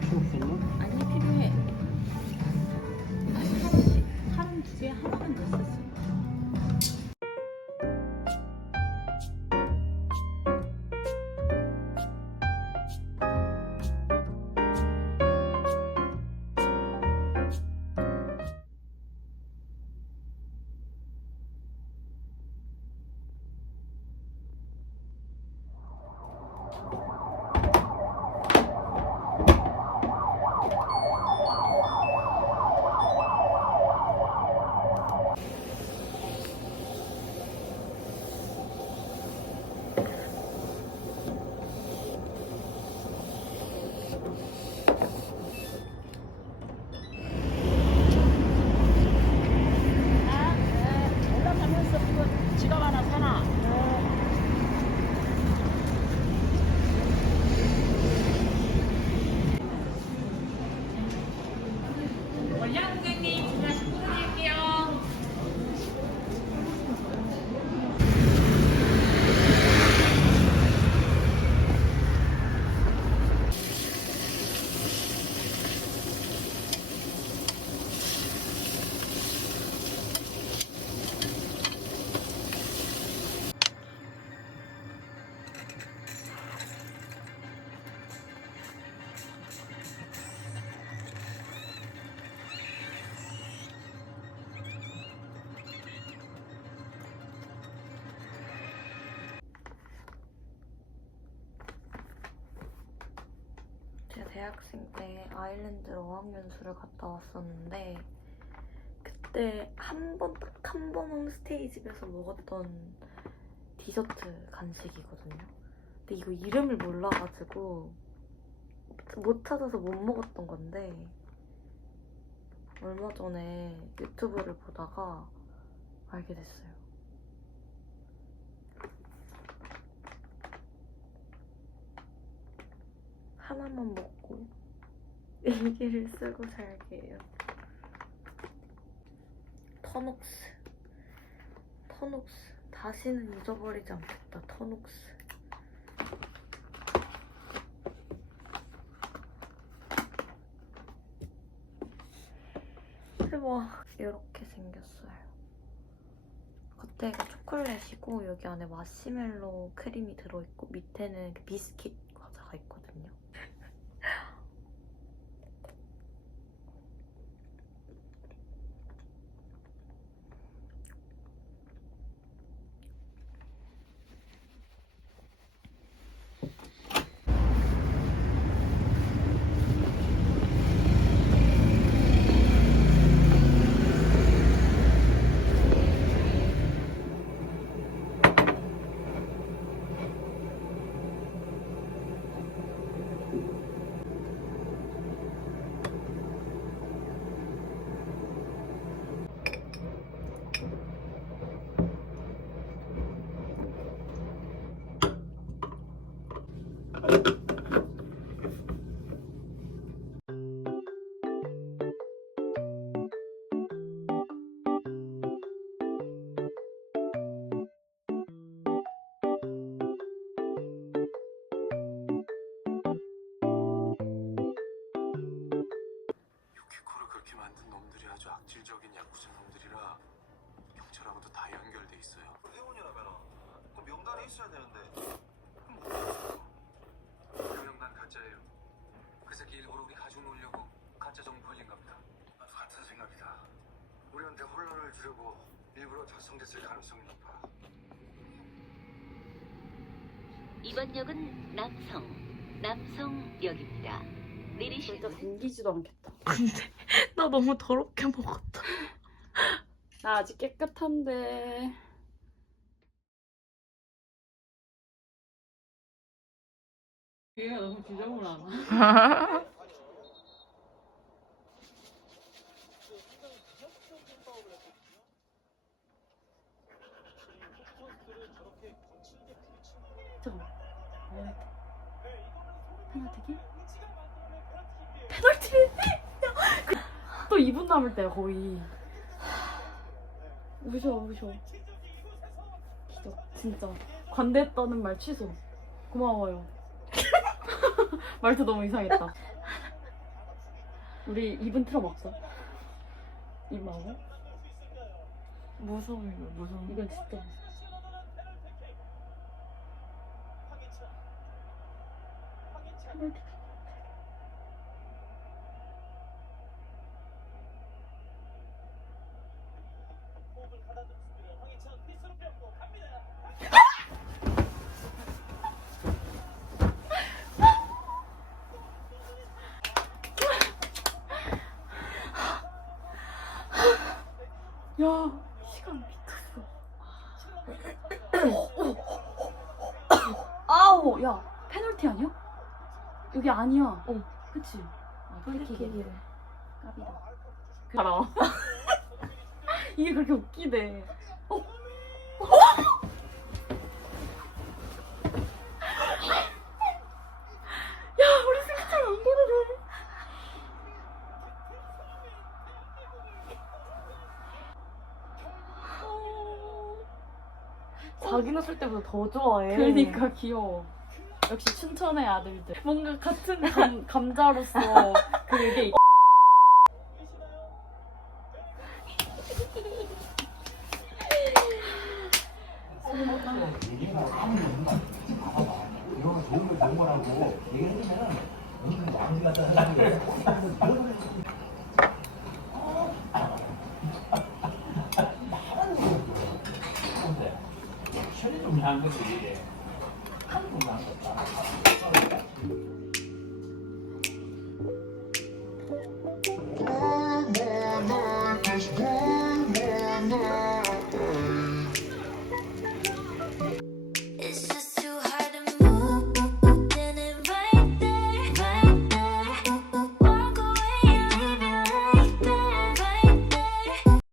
필요 없었나? 아니 필요해. 대학생 때 아일랜드 어학연수를 갔다 왔었는데 그때 한 번 딱 한 번 홈스테이 집에서 먹었던 디저트 간식이거든요. 근데 이거 이름을 몰라가지고 못 찾아서 못 먹었던 건데 얼마 전에 유튜브를 보다가 알게 됐어요. 하나만 먹고 일기를 쓰고 살게요. 터녹스. 터녹스. 다시는 잊어버리지 않겠다. 터녹스. 대박. 이렇게 생겼어요. 겉에가 초콜릿이고 여기 안에 마시멜로 크림이 들어있고 밑에는 그 비스킷 과자가 있거든요. 만든 놈들이 아주 악질적인 야쿠자 놈들이라 경찰하고도 다. 회원이라면 그 있어야 가짜예요. 그 새끼 일부러 우리 가지고 놀려고 가짜 정보 걸린 겁니다. 나도 같은 생각이다. 우리한테 혼란을 주려고 일부러 작성됐을 가능성이 높아. 이번 역은 남성, 남성역입니다. 내리실 진짜 곳은 생기지도 않겠다. 근데 나 너무 더럽게 먹었다. 나 아직 깨끗한데. 얘가 너무! 또 2분 남을 때야 거의. 우셔 우셔. 기적 진짜. 관대했다는 말 취소. 고마워요. 말투 너무 이상했다. 우리 2분 틀어먹자. 이마고 무서워 이거 무서워. 이건 진짜. 야 시간 미쳤어. 아우 야 페널티 아니야? 여기 아니야. 어 그치? 아, 프리킥이래. 까비다. 알아. 이게 그렇게 웃기대. 어? 야 우리 승차를 안 보내네. 자기는 쓸 때보다 더 좋아해. 그러니까 귀여워. 역시 춘천의 아들들. 뭔가 같은 감, 감자로서 그게 있- 처리 좀 한 거지. 한국만